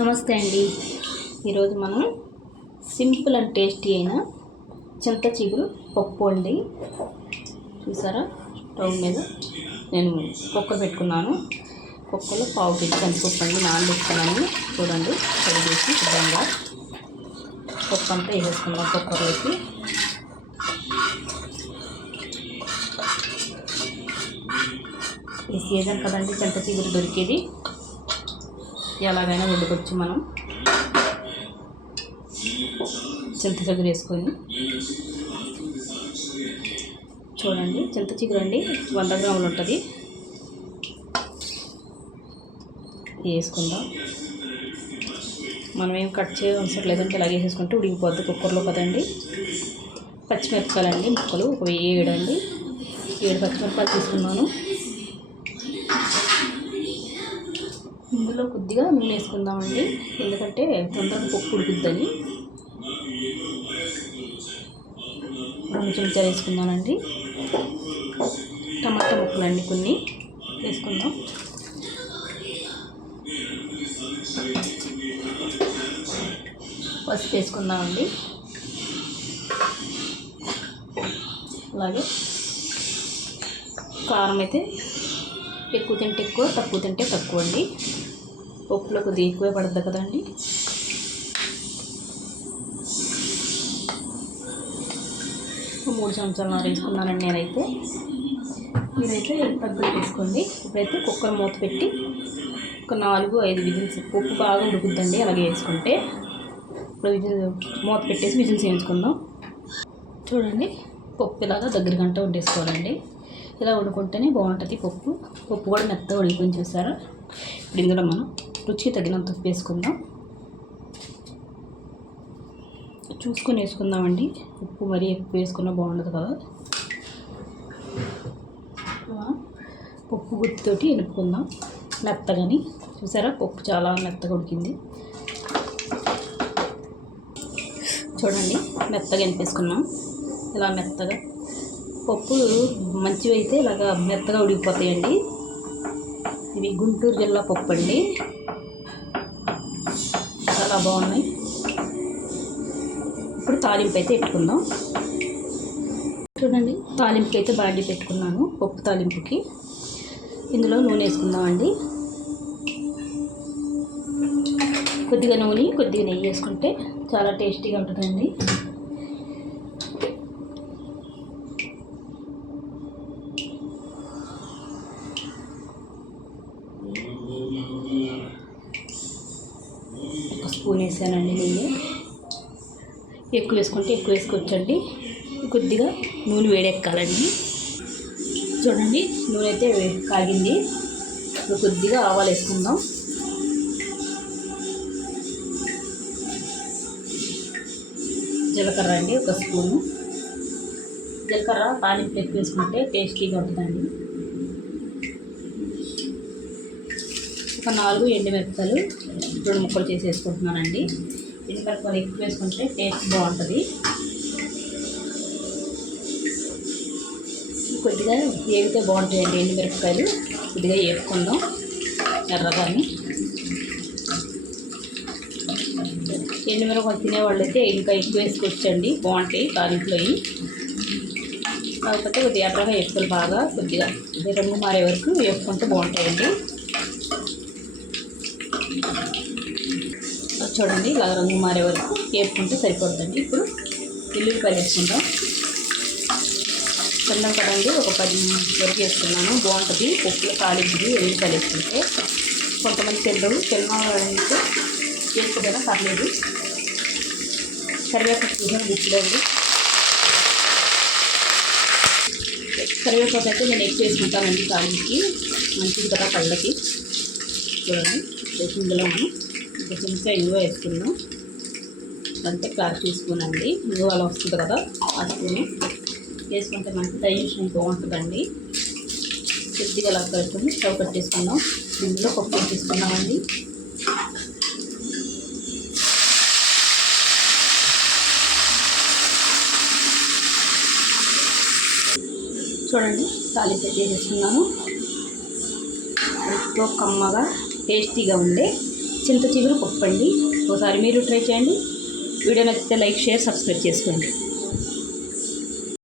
నమస్తే అండి. ఈరోజు మనం సింపుల్ అండ్ టేస్టీ అయిన చింత చిగురు పప్పు అండి. చూసారా? స్టవ్ మీద నేను కుక్కర్ పెట్టుకున్నాను. కుక్కర్లో పావు కేజీ కందిపప్పు అండి నానబెట్టుకున్నాను చూడండి కడిగేసి శుభ్రంగా పప్పు అంతా వేసేసుకున్నాం కుక్కర్లోకి. ఈ సీజన్ కదండి చింత చిగురు దొరికేది. ఎలాగైనా వండుకోవచ్చు మనం. చింత చిగురు వేసుకొని. చూడండి చింత చిగురు అండి వంద గ్రాములు ఉంటుంది. వేసుకుందాం. మనం ఏం కట్ చేయవసరం లేదంటే ఇలాగే వేసేసుకుంటే ఉడికిపోద్ది కుక్కర్లో కదండి. పచ్చిమిరపకాయలండి ముక్కలు ఒక ఏడు అండి. ఏడు పచ్చిమిరపకాయలు తీసుకున్నాను. ఇందులో కొద్దిగా నూనె వేసుకుందామండి. ఎందుకంటే తొందరగా పప్పు ఉడుకుద్దని. రెండు చెంచాలు వేసుకుందానండి టమాటా ముక్కలండి కొన్ని. వేసుకుందాం. పసుపు వేసుకుందామండి. అలాగే కారం అయితే ఎక్కువ తింటే ఎక్కువ తక్కువ తింటే తక్కువ అండి పప్పులో కొద్దిగా ఎక్కువే పడుతుంది కదండి. మూడు చెంచాలు నారు వేసుకున్నానండి నేనైతే. మీరైతే తగ్గులు వేసుకోండి ఇప్పుడైతే కుక్కర్ మూత పెట్టి ఒక నాలుగు ఐదు విజిల్స్ పప్పు బాగా ఉడుకుద్దండి. అలాగే వేసుకుంటే ఇప్పుడు విజిల్ మూత పెట్టేసి విజిల్స్ వేయించుకుందాం. చూడండి పప్పు ఇలాగా దగ్గర గంట వండేసుకోవాలండి ఇలా వండుకుంటేనే బాగుంటుంది పప్పు. పప్పు కూడా మెత్తగా ఉడికిపోయి చూసారా? ఇప్పుడు ఇందులో మనం రుచి తగినంత ఉప్పు వేసుకుందాం. చూసుకొని వేసుకుందామండి. ఉప్పు మరీ ఎక్కువ వేసుకున్నా బాగుండదు కదా. పప్పు గుత్తితోటి ఎనుపుకుందాం మెత్తగాని. చూసారా? పప్పు చాలా మెత్తగా ఉడికింది. చూడండి మెత్తగా ఎనిపేసుకున్నాం ఇలా మెత్తగా. పప్పు మంచివి అయితే ఇలాగా మెత్తగా ఉడికిపోతాయండి. ఇవి గుంటూరు జిల్లా పప్పు అండి. చాలా బాగున్నాయి. ఇప్పుడు తాలింపు అయితే పెట్టుకుందాం. చూడండి తాలింపుకి అయితే బాడీ పెట్టుకున్నాను పప్పు తాలింపుకి. ఇందులో నూనె వేసుకుందామండి. కొద్దిగా నూనె కొద్దిగా నెయ్యి వేసుకుంటే చాలా టేస్టీగా ఉంటుందండి. వేసానండి నేను. ఎక్కువ వేసుకుంటే ఎక్కువ వేసుకోవచ్చండి కొద్దిగా నూనె వేడెక్కాలండి. చూడండి నూనె అయితే కాగింది కొద్దిగా ఆవాలు వేసుకుందాం జీలకర్ర అండి ఒక స్పూను. జీలకర్ర తాలింపు ఎక్కువ వేసుకుంటే టేస్టీగా ఉంటుందండి. ఒక నాలుగు ఎండుమిరపకాయలు. రెండు ముక్కలు చేసి వేసుకుంటున్నానండి ఎండుమిరపకాయలు ఎక్కువ వేసుకుంటే టేస్ట్ బాగుంటుంది. కొద్దిగా వేగితే బాగుంటాయండి ఎండుమిరపకాయలు కొద్దిగా వేపుకుందాం ఎర్రగాని. ఎండుమిరపకాయలు తినేవాళ్ళు అయితే ఇంకా ఎక్కువ వేసుకొచ్చండి. బాగుంటాయి తాలింపులో కాకపోతే కొద్దిగా ఎర్రగా వేపుకొని బాగా కొద్దిగా రంగు మారే వరకు వేపుకుంటే బాగుంటాయండి. చూడండి ఇలా రంగు మారే వరకు వేపుకుంటే సరిపోతుందండి ఇప్పుడు ఎల్లుల్లిపాయలు వేసుకుంటాం తిన్నాం కదండి ఒక పది వరకు వేసుకున్నాను బాగుంటుంది. పప్పులో తాలింపుది ఎల్లుల్లిపాయలు వేసుకుంటే కొంతమంది తింటారు. తిన్నారంటే వేసుకోదైనా పర్లేదు. కరివేపాకు చూసాను గుర్తులేదు కరివేపాకు అయితే నేను ఎక్కువ వేసుకుంటానండి కాలికి మంచిది కదా కళ్ళకి చూడండి ఇందులో మనం ఒక చెంచా ఇంగువ వేసుకున్నాం. అంటే క్లాస్ అండి ఇంగువ అలా వస్తుంది కదా ఆ స్పూన్. వేసుకుంటే మంచి డైజెషన్ బాగుంటుందండి. కొద్దిగా అలా కలుపుకొని స్టవ్ కట్టేసుకుందాం ఇందులో పప్పు తీసుకున్నామండి. చూడండి తాలింపు చేసేసుకున్నాను ఎంతో కమ్మగా టేస్టీగా ఉండే చింత చిగురు పప్పు అండి ఒకసారి మీరు ట్రై చేయండి. వీడియో నచ్చితే లైక్ షేర్ సబ్స్క్రైబ్ చేసుకోండి.